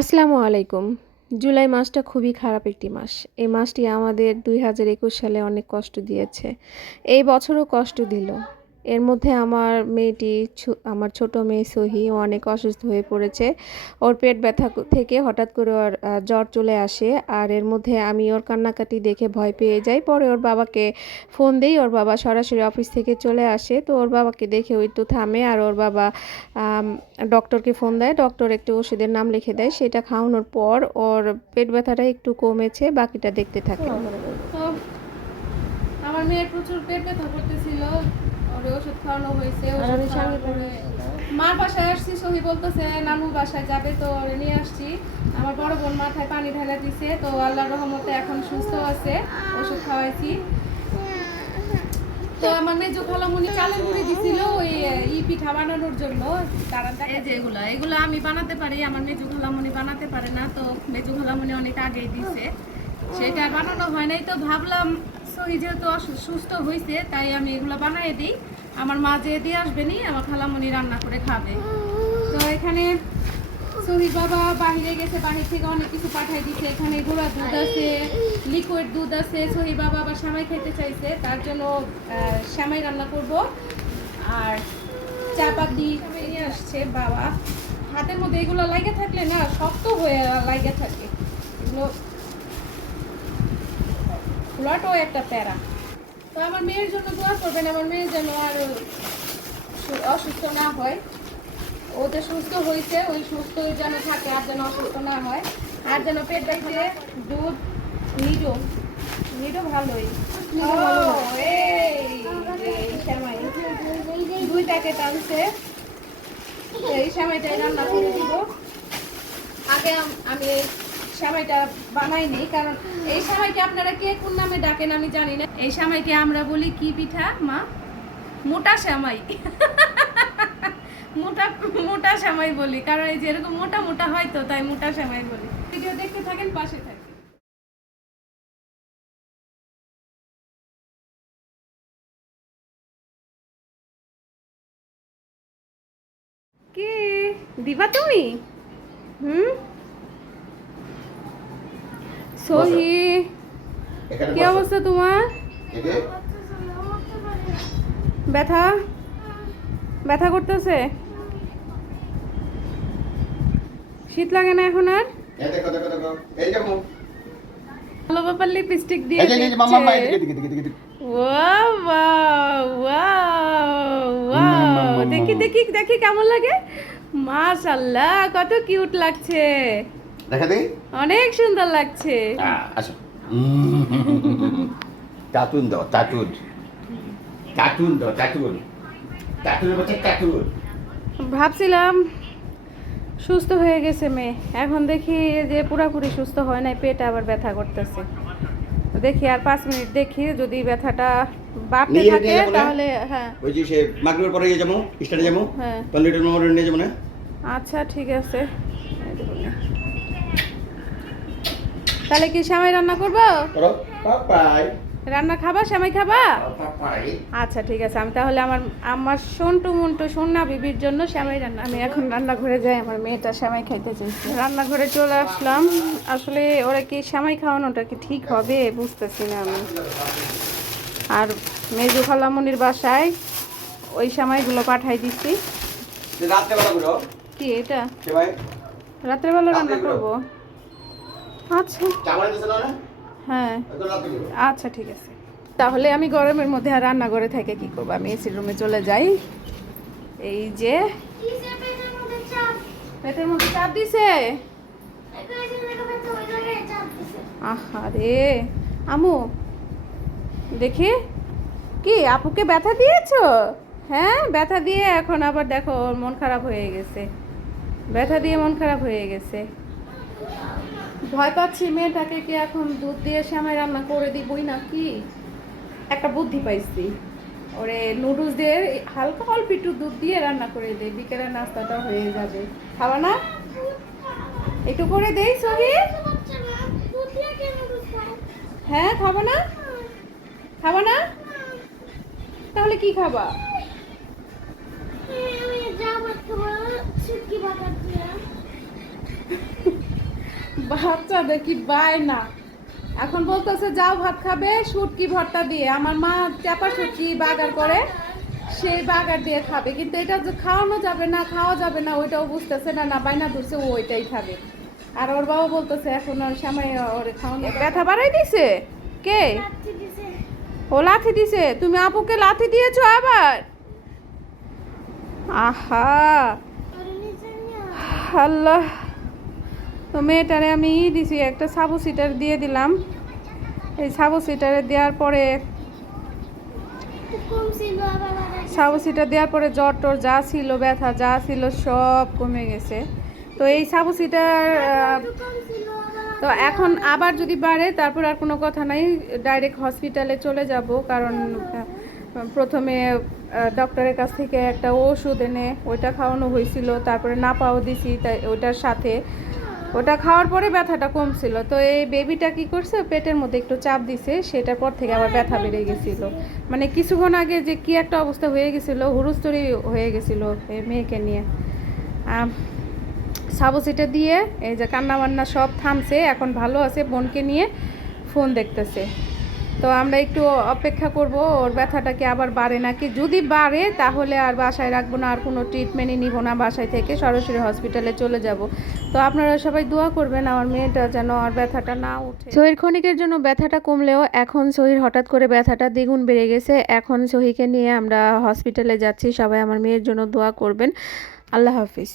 আসসালামু আলাইকুম। জুলাই মাসটা খুবই খারাপ একটি মাস। এই মাসটি আমাদের ২০২১ সালে অনেক কষ্ট দিয়েছে। এই বছরও কষ্ট দিল। এর মধ্যে আমার মেয়েটি আমার ছোট মেয়ে সহি ও অনেক অসুস্থ হয়ে পড়েছে। ওর পেট ব্যথা থেকে হঠাৎ করে ওর জ্বর চলে আসে। আর এর মধ্যে আমি ওর কান্নাকাটি দেখে ভয় পেয়ে যাই। পরে ওর বাবাকে ফোন দেই। ওর বাবা সরাসরি অফিস থেকে চলে আসে। তো ওর বাবাকে দেখে ও একটু থামে আর ওর বাবা ডক্টরকে ফোন দেয়। ডক্টর একটু ওষুধের নাম লিখে দেয়। সেটা খাওয়ানোর পর ওর পেট ব্যথাটা একটু কমেছে। বাকিটা দেখতে থাকে। তো আমার মেয়ের প্রচুর পেট ব্যথা করতেছিল, ওর ওষুধ খাওয়ানো হয়েছে। মার বাসায় আসছি, সহি বলতেছে নানু বাসায় যাবে, তো ওরে নিয়ে আসছি। আমার বড় বোন মাথায় পানি ঢালা দিছে, তো আল্লাহর রহমতে এখন সুস্থ আছে, ওষুধ খাওয়াইছি। তো আমার মেজো খালামুনি চালের গুঁড়ি দিছিল ওই পিঠা বানানোর জন্য। এই যে এগুলো আমি বানাতে পারি, আমার মেজো খালামুনি বানাতে পারে না, তো মেজো খালামুনি অনেক আগেই দিছে, সেটা বানানো হয় নাই। তো ভাবলাম সহি যেহেতু সুস্থ হয়েছে, তাই আমি এগুলো বানাই দিই। আমার মা যে দিয়ে আসবেনি, আমার খালামুনি রান্না করে খাবে। তো এখানে সহির বাবা বাহিরে গেছে, বাহির থেকে অনেক কিছু পাঠাই দিচ্ছে। এখানে গুঁড়া দুধ আছে, লিকুইড দুধ আছে। সহির বাবা আবার সেমাই খেতে চাইছে, তার জন্য সেমাই রান্না করব। আর চাপাতি নিয়ে আসছে বাবা। হাতের মধ্যে এগুলো লাগে থাকলে না শক্ত হয়ে লাগে থাকে, এগুলো খোলাটাও একটা প্যারা। তো আমার মেয়ের জন্য দোয়া করবেন, আমার মেয়ে যেন আর অসুস্থ না হয়। ও যে সুস্থ হয়েছে, ওই সুস্থ যেন থাকে, আর যেন অসুস্থ না হয়। আর যেন পেট ব্যথা, দুধ, নিডো নিডো ভালোই। সেমাই 2 প্যাকেট আনছে, এই সেমাইটাই রান্না করে দিব। আগে আমি এই সেমাইটা বানাইনি, কারণ এই সেমাইকে আপনারা কে কোন নামে ডাকেন আমি জানি না। এই সেমাইকে আমরা বলি কি পিঠা মা? মোটা সেমাই। মোটা মোটা সেমাই বলি, কারণ এই যে এরকম মোটা মোটা হয়, তো তাই মোটা সেমাই বলি। ভিডিও দেখতে থাকেন, পাশে থাকেন। কে দিবা তুমি? সহি, কি অবস্থা তোমার? ব্যথা ব্যথা করতেছে? শীত লাগে না এখন আর? ভালো ব্যাপার, লিপস্টিক দিয়ে দেখি দেখি দেখি কেমন লাগে। মাশাআল্লাহ, কত কিউট লাগছে, দেখা দেই, অনেক সুন্দর লাগছে। আসো। টাটুন দাও, টাটুন টাটুন দাও, টাটুন টাটুনের বাচ্চা টাটুন। ভাবছিলাম সুস্থ হয়ে গেছে মেয়ে, এখন দেখি যে পুরোপুরি সুস্থ হয় নাই, পেট আবার ব্যথা করতেছে। দেখি আর 5 মিনিট দেখি, যদি ব্যথাটা বাড়তে থাকে তাহলে হ্যাঁ, ওই যে সে মাগরিবের পরে যাবো, স্টাডি যাবো, হ্যাঁ টয়লেটের নম্বর নিয়ে যাবো না। আচ্ছা ঠিক আছে, তাহলে কি সেমাই রান্না করবো? করো পাপাই, রান্না খাবা, সেমাই খাবা? পাপাই। আচ্ছা ঠিক আছে, আমি তাহলে আমার সন্টু মন্টু সোনা বিবির জন্য সেমাই রান্না, আমি এখন রান্নাঘরে যাই, আমার মেয়েটা সেমাই খাইতে চাইছে। রান্নাঘরে চলে আসলাম। আসলে ওরা কি সেমাই খাওয়ানোটা কি ঠিক হবে বুঝতেছি না আমি। আর মেজু খালামনির বাসায় ওই সেমাইগুলো পাঠাই দিচ্ছি। রাত্রেবেলা করো কি এটা? সেমাই রাত্রেবেলা রান্না করবো? আচ্ছা চাवल দিছ না? হ্যাঁ একদম রাতে করো। আচ্ছা ঠিক আছে। তাহলে আমি গরমের মধ্যে আর রান্নাঘরে থেকে কি করবো, আমি এসির রুমে চলে যাই। এই যে পেটের মধ্যে চাপ দিছে, আহারে আমু দেখি, কি আপুকে ব্যথা দিয়েছো? হ্যাঁ ব্যথা দিয়ে এখন আবার দেখো ওর মন খারাপ হয়ে গেছে, ব্যথা দিয়ে মন খারাপ হয়ে গেছে। ভয় পাচ্ছি মেয়েটাকে কি এখন দুধ দিয়ে সেমাই রান্না করে দিবই নাকি। একটা বুদ্ধি পাইছি, ওরে নুডলস দিয়ে হালকা অল্প একটু দুধ দিয়ে রান্না করে দেই, বিকেলের নাস্তাটা হয়ে যাবে। খাবা না? একটু করে দেই সহি। হ্যাঁ খাবা না? খাবা না? তাহলে কি খাবা? বাচ্চা দেখি বায়না এখন বলতেছে যাও ভাত খাবে শুটকি ভর্তা দিয়ে আমার মা চাপা শুটকি বাগার করে সেই বাগার দিয়ে খাবে কিন্তু এটা যে খাওয়ানো যাবে না খাওয়া যাবে না ওইটাও বুঝতেছে না না বায়না ধরছে ও ওইটাই খাবে আর ওর বাবা বলতেছে এখন ওর সামনে ওরে খাওয়ানো ব্যথা বাড়াই দিছে কে ও লাথি দিছে তুমি আপুকে লাথি দিয়েছো আবার আহা আল্লাহ তো মেয়েটারে আমি দিছি একটা সাবু সিটার দিয়ে দিলাম এই সাবু সিটারে দেওয়ার পরে সাবু সিটার দেওয়ার পরে জ্বর টর যা ছিল ব্যথা যা ছিল সব কমে গেছে তো এই সাবু সিটার তো এখন আবার যদি বাড়ে তারপর আর কোনো কথা নাই ডাইরেক্ট হসপিটালে চলে যাব কারণ প্রথমে ডক্টরের কাছ থেকে একটা ওষুধ এনে ওইটা খাওয়ানো হয়েছিল তারপরে না পাও দিছি তাই ওইটার সাথে ওটা খাওয়ার পরে ব্যথাটা কমছিল তো এই বেবিটা কি করছে পেটের মধ্যে একটু চাপ দিছে সেটার পর থেকে আবার ব্যথা বেড়ে গেছিলো মানে কিছুক্ষণ আগে যে কি একটা অবস্থা হয়ে গেছিলো হুড়ুস্থুরি হয়ে গেছিলো এই মেয়েকে নিয়ে সাবুসিটা দিয়ে এই যে কান্না বান্না সব থামছে এখন ভালো আছে বোনকে নিয়ে ফোন দেখতেছে তো আমরা একটু অপেক্ষা করব ওর ব্যথাটা কি আবার বাড়ে নাকি যদি বাড়ে তাহলে আর বাসায় রাখবো না আর কোনো ট্রিটমেন্টই নিব না বাসায় থেকে সরাসরি হসপিটালে চলে যাব তো আপনারা সবাই দোয়া করবেন আমার মেয়েটা যেন আর ব্যথাটা না উঠে সহির ক্ষণিকের জন্য ব্যথাটা কমলেও এখন সহির হঠাৎ করে ব্যথাটা দ্বিগুণ বেড়ে গেছে এখন সহিকে নিয়ে আমরা হসপিটালে যাচ্ছি সবাই আমার মেয়ের জন্য দোয়া করবেন আল্লাহ হাফিজ